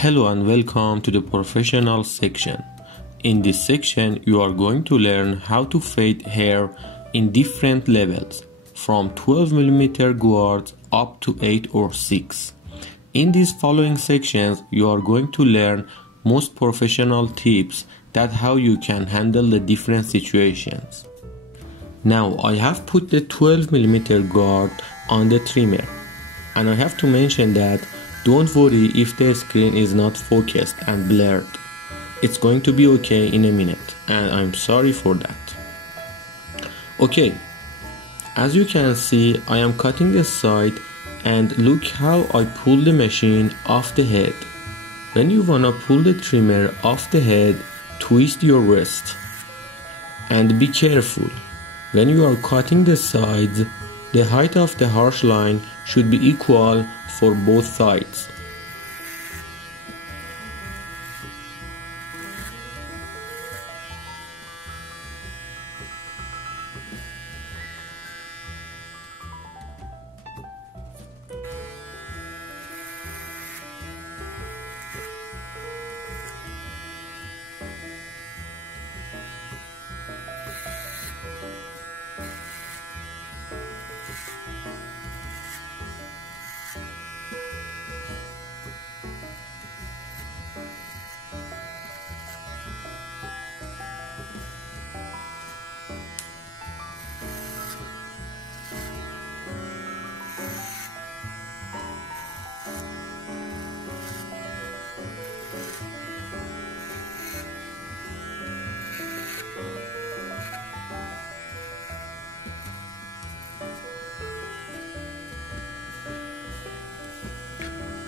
Hello and welcome to the professional section. In this section, you are going to learn how to fade hair in different levels, from 12mm guards up to 8 or 6. In these following sections, you are going to learn most professional tips that how you can handle the different situations. Now, I have put the 12mm guard on the trimmer, and I have to mention that don't worry if the screen is not focused and blurred. It's going to be okay in a minute, and I'm sorry for that. Okay, as you can see, I am cutting the side, and look how I pull the machine off the head. When you wanna pull the trimmer off the head, twist your wrist. And be careful, when you are cutting the sides, the height of the harsh line should be equal for both sides.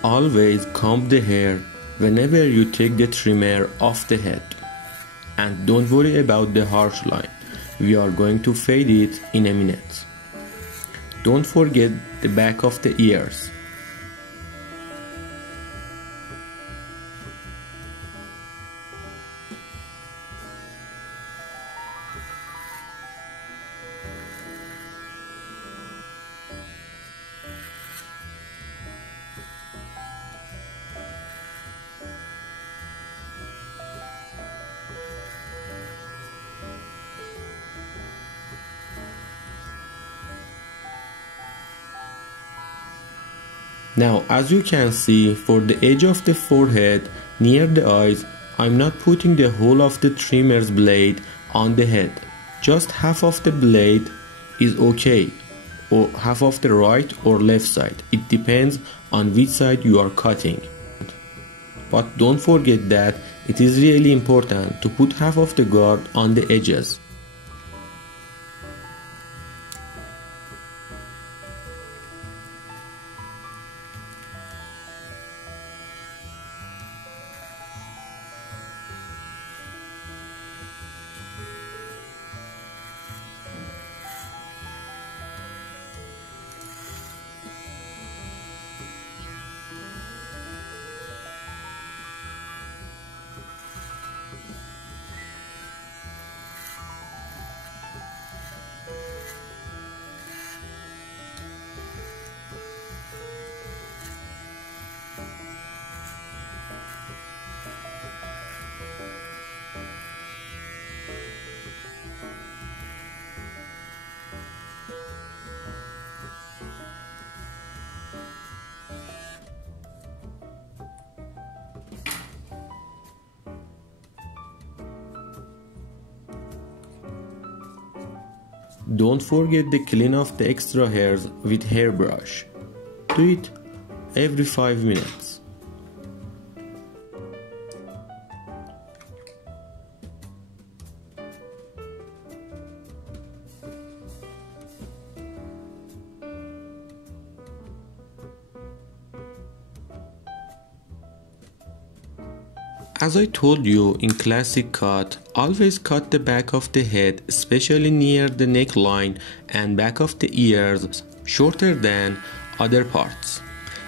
Always comb the hair whenever you take the trimmer off the head. And don't worry about the harsh line, we are going to fade it in a minute. Don't forget the back of the ears. Now, as you can see, for the edge of the forehead near the eyes, I'm not putting the whole of the trimmer's blade on the head. Just half of the blade is okay, or half of the right or left side. It depends on which side you are cutting. But don't forget that it is really important to put half of the guard on the edges. Don't forget to clean off the extra hairs with hairbrush. Do it every 5 minutes. As I told you in classic cut, always cut the back of the head, especially near the neckline and back of the ears, shorter than other parts.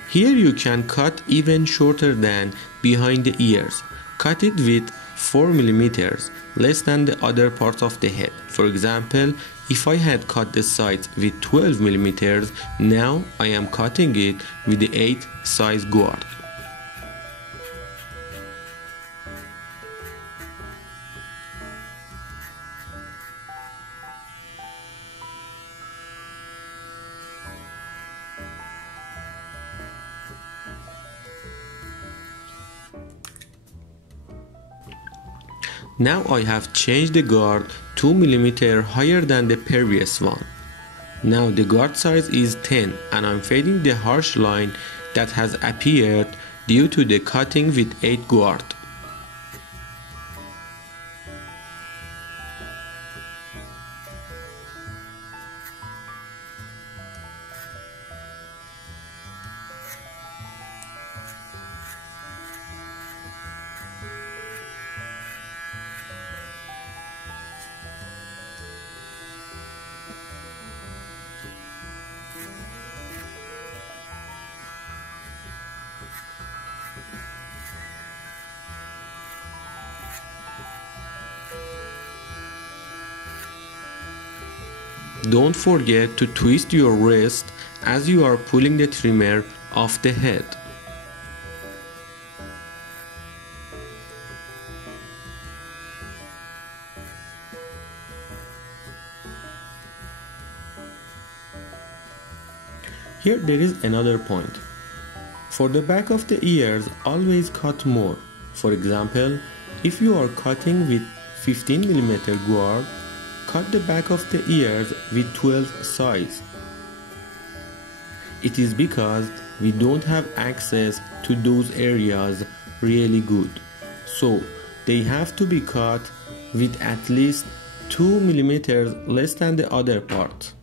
Here you can cut even shorter than behind the ears. Cut it with 4mm, less than the other parts of the head. For example, if I had cut the sides with 12mm, now I am cutting it with the 8 size guard. Now I have changed the guard 2 mm higher than the previous one. Now the guard size is 10 and I'm fading the harsh line that has appeared due to the cutting with 8 guard. Don't forget to twist your wrist as you are pulling the trimmer off the head. Here there is another point. For the back of the ears, always cut more. For example, if you are cutting with 15 mm guard, cut the back of the ears with 12 size. It is because we don't have access to those areas really good. So they have to be cut with at least 2 mm less than the other part.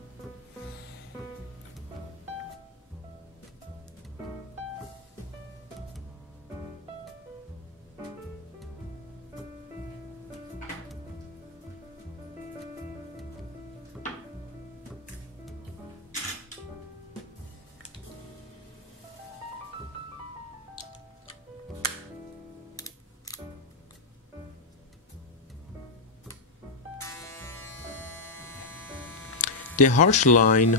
The harsh line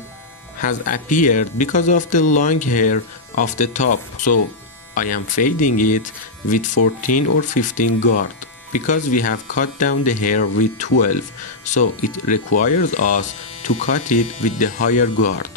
has appeared because of the long hair of the top, so I am fading it with 14 or 15 guard because we have cut down the hair with 12, so it requires us to cut it with the higher guard.